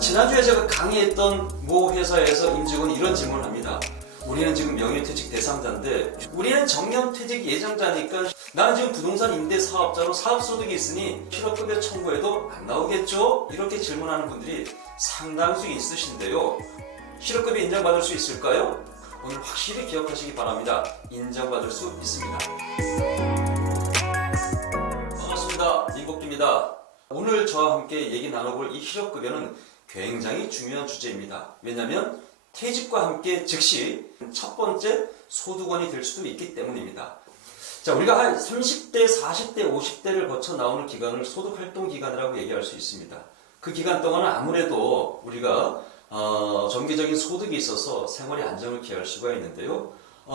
지난주에 제가 강의했던 모 회사에서 임직원이 이런 질문을 합니다. 우리는 지금 명예퇴직 대상자인데 우리는 정년퇴직 예정자니까 나는 지금 부동산 임대 사업자로 사업소득이 있으니 실업급여 청구해도 안 나오겠죠? 이렇게 질문하는 분들이 상당수 있으신데요. 실업급여 인정받을 수 있을까요? 오늘 확실히 기억하시기 바랍니다. 인정받을 수 있습니다. 반갑습니다. 민복기입니다. 오늘 저와 함께 얘기 나눠볼 이 실업급여는 굉장히 중요한 주제입니다. 왜냐하면 퇴직과 함께 즉시 첫 번째 소득원이 될 수도 있기 때문입니다. 자, 우리가 한 30대, 40대, 50대를 거쳐 나오는 기간을 소득활동기간이라고 얘기할 수 있습니다. 그 기간 동안은 아무래도 우리가 정기적인 소득이 있어서 생활의 안정을 기할 수가 있는데요.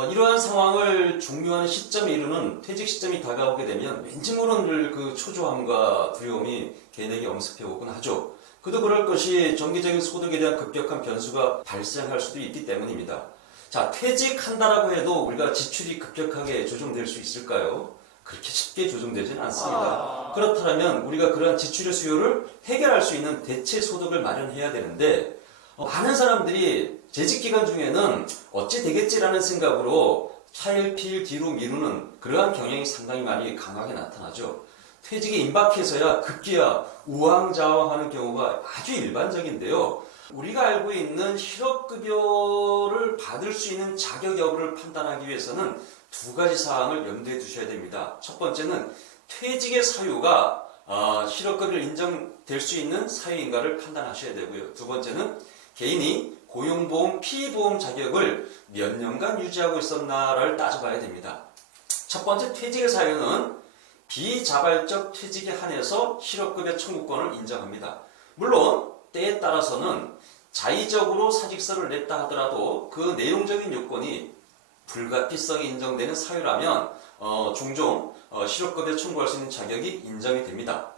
이러한 상황을 종료하는 시점에 이르는 퇴직 시점이 다가오게 되면 왠지 모르는 그 초조함과 두려움이 개인에게 엄습해 오곤 하죠. 그도 그럴 것이 정기적인 소득에 대한 급격한 변수가 발생할 수도 있기 때문입니다. 자, 퇴직한다라고 해도 우리가 지출이 급격하게 조정될 수 있을까요? 그렇게 쉽게 조정되지는 않습니다. 그렇다면 우리가 그러한 지출의 수요를 해결할 수 있는 대체 소득을 마련해야 되는데 많은 사람들이 재직 기간 중에는 어찌 되겠지라는 생각으로 차일피일 뒤로 미루는 그러한 경향이 상당히 많이 강하게 나타나죠. 퇴직에 임박해서야 급기야 우왕좌왕하는 경우가 아주 일반적인데요. 우리가 알고 있는 실업급여를 받을 수 있는 자격 여부를 판단하기 위해서는 두 가지 사항을 염두에 두셔야 됩니다. 첫 번째는 퇴직의 사유가 실업급여를 인정될 수 있는 사유인가를 판단하셔야 되고요. 두 번째는 개인이 고용보험, 피보험 자격을 몇 년간 유지하고 있었나를 따져봐야 됩니다. 첫 번째 퇴직의 사유는 비자발적 퇴직에 한해서 실업급여 청구권을 인정합니다. 물론 때에 따라서는 자의적으로 사직서를 냈다 하더라도 그 내용적인 요건이 불가피성이 인정되는 사유라면 종종 실업급여 청구할 수 있는 자격이 인정이 됩니다.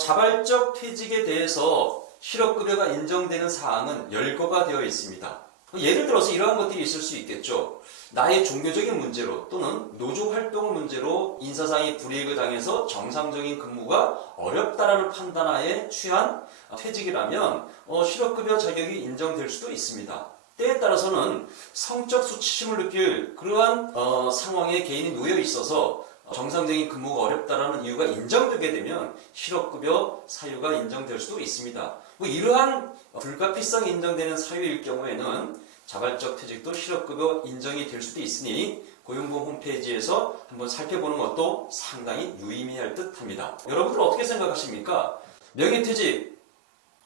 자발적 퇴직에 대해서 실업급여가 인정되는 사항은 열거가 되어 있습니다. 예를 들어서 이러한 것들이 있을 수 있겠죠. 나의 종교적인 문제로 또는 노조활동 문제로 인사상의 불이익을 당해서 정상적인 근무가 어렵다라는 판단하에 취한 퇴직이라면 실업급여 자격이 인정될 수도 있습니다. 때에 따라서는 성적 수치심을 느낄 그러한 상황에 개인이 놓여 있어서 정상적인 근무가 어렵다라는 이유가 인정되게 되면 실업급여 사유가 인정될 수도 있습니다. 이러한 불가피성이 인정되는 사유일 경우에는 자발적 퇴직도 실업급여 인정이 될 수도 있으니 고용보험 홈페이지에서 한번 살펴보는 것도 상당히 유의미할 듯합니다. 여러분들 어떻게 생각하십니까? 명예퇴직,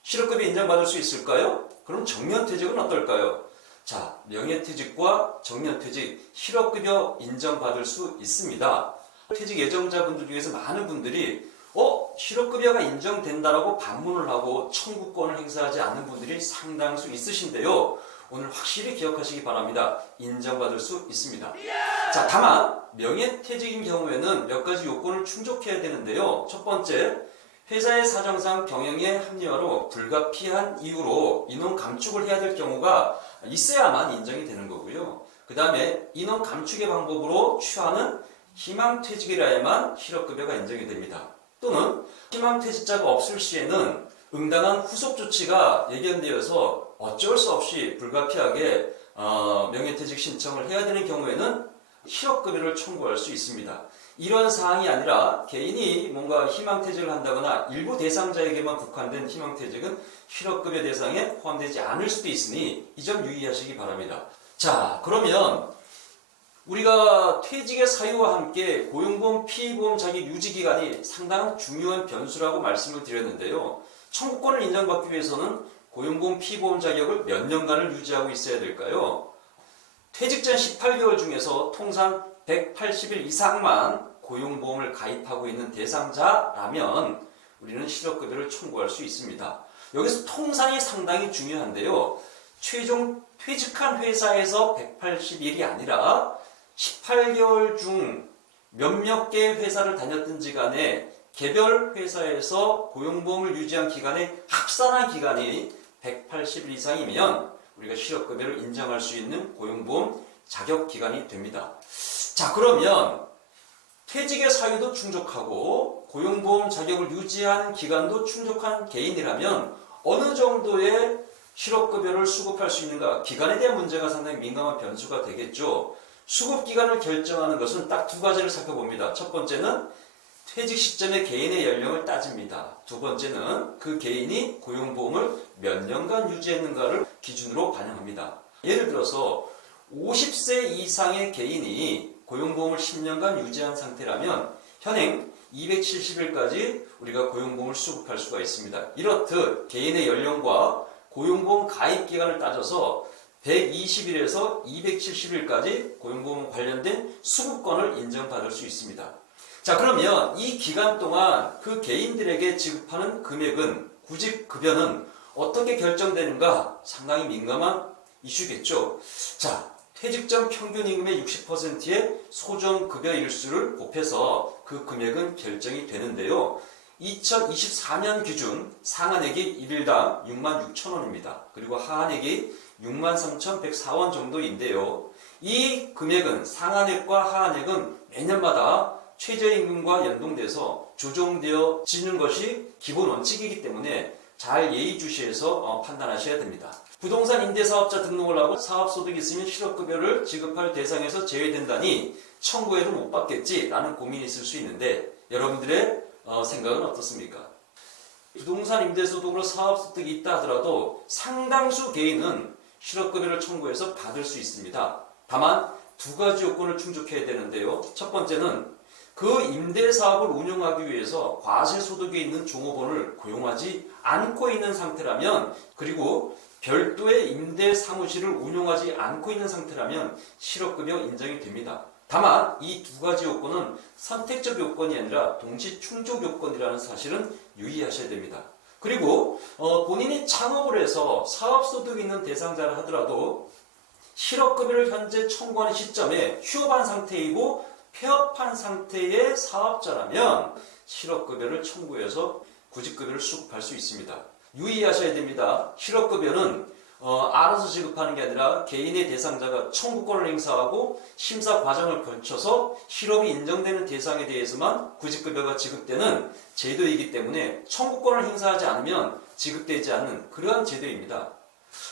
실업급여 인정받을 수 있을까요? 그럼 정년퇴직은 어떨까요? 자, 명예퇴직과 정년퇴직, 실업급여 인정받을 수 있습니다. 퇴직 예정자분들 중에서 많은 분들이 실업급여가 인정된다라고 반문을 하고 청구권을 행사하지 않는 분들이 상당수 있으신데요. 오늘 확실히 기억하시기 바랍니다. 인정받을 수 있습니다. 자, 다만 명예퇴직인 경우에는 몇 가지 요건을 충족해야 되는데요. 첫 번째, 회사의 사정상 경영에 합리화로 불가피한 이유로 인원 감축을 해야 될 경우가 있어야만 인정이 되는 거고요. 그 다음에 인원 감축의 방법으로 취하는 희망퇴직이라야만 실업급여가 인정이 됩니다. 또는 희망퇴직자가 없을 시에는 응당한 후속 조치가 예견되어서 어쩔 수 없이 불가피하게 명예퇴직 신청을 해야 되는 경우에는 실업급여를 청구할 수 있습니다. 이런 사항이 아니라 개인이 뭔가 희망퇴직을 한다거나 일부 대상자에게만 국한된 희망퇴직은 실업급여 대상에 포함되지 않을 수도 있으니 이 점 유의하시기 바랍니다. 자, 그러면 우리가 퇴직의 사유와 함께 고용보험, 피보험 자격 유지기간이 상당한 중요한 변수라고 말씀을 드렸는데요. 청구권을 인정받기 위해서는 고용보험, 피보험 자격을 몇 년간을 유지하고 있어야 될까요? 퇴직 전 18개월 중에서 통상 180일 이상만 고용보험을 가입하고 있는 대상자라면 우리는 실업급여를 청구할 수 있습니다. 여기서 통상이 상당히 중요한데요. 최종 퇴직한 회사에서 180일이 아니라 18개월 중 몇몇 개 회사를 다녔든지 간에 개별 회사에서 고용보험을 유지한 기간의 합산한 기간이 180일 이상이면 우리가 실업급여를 인정할 수 있는 고용보험 자격기간이 됩니다. 자, 그러면 퇴직의 사유도 충족하고 고용보험 자격을 유지하는 기간도 충족한 개인이라면 어느 정도의 실업급여를 수급할 수 있는가, 기간에 대한 문제가 상당히 민감한 변수가 되겠죠. 수급기간을 결정하는 것은 딱 두 가지를 살펴봅니다. 첫 번째는 퇴직 시점의 개인의 연령을 따집니다. 두 번째는 그 개인이 고용보험을 몇 년간 유지했는가를 기준으로 반영합니다. 예를 들어서 50세 이상의 개인이 고용보험을 10년간 유지한 상태라면 현행 270일까지 우리가 고용보험을 수급할 수가 있습니다. 이렇듯 개인의 연령과 고용보험 가입기간을 따져서 120일에서 270일까지 고용보험 관련된 수급권을 인정받을 수 있습니다. 자, 그러면 이 기간 동안 그 개인들에게 지급하는 금액은, 구직급여는 어떻게 결정되는가? 상당히 민감한 이슈겠죠. 자, 퇴직 전 평균 임금의 60%의 소정급여 일수를 곱해서 그 금액은 결정이 되는데요. 2024년 기준 상한액이 1일당 66,000원입니다. 그리고 하한액이 63,104원 정도인데요. 이 금액은, 상한액과 하한액은 매년마다 최저임금과 연동돼서 조정되어지는 것이 기본 원칙이기 때문에 잘 예의주시해서 판단하셔야 됩니다. 부동산 임대사업자 등록을 하고 사업소득이 있으면 실업급여를 지급할 대상에서 제외된다니 청구해도 못 받겠지라는 고민이 있을 수 있는데, 여러분들의 생각은 어떻습니까? 부동산 임대소득으로 사업소득이 있다 하더라도 상당수 개인은 실업급여를 청구해서 받을 수 있습니다. 다만 두 가지 요건을 충족해야 되는데요. 첫 번째는 그 임대사업을 운영하기 위해서 과세소득이 있는 종업원을 고용하지 않고 있는 상태라면, 그리고 별도의 임대사무실을 운영하지 않고 있는 상태라면 실업급여 인정이 됩니다. 다만 이 두 가지 요건은 선택적 요건이 아니라 동시 충족 요건이라는 사실은 유의하셔야 됩니다. 그리고 본인이 창업을 해서 사업소득이 있는 대상자라 하더라도 실업급여를 현재 청구하는 시점에 휴업한 상태이고 폐업한 상태의 사업자라면 실업급여를 청구해서 구직급여를 수급할 수 있습니다. 유의하셔야 됩니다. 실업급여는 알아서 지급하는 게 아니라 개인의 대상자가 청구권을 행사하고 심사 과정을 거쳐서 실업이 인정되는 대상에 대해서만 구직급여가 지급되는 제도이기 때문에 청구권을 행사하지 않으면 지급되지 않는 그러한 제도입니다.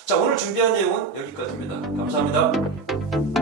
자, 오늘 준비한 내용은 여기까지입니다. 감사합니다.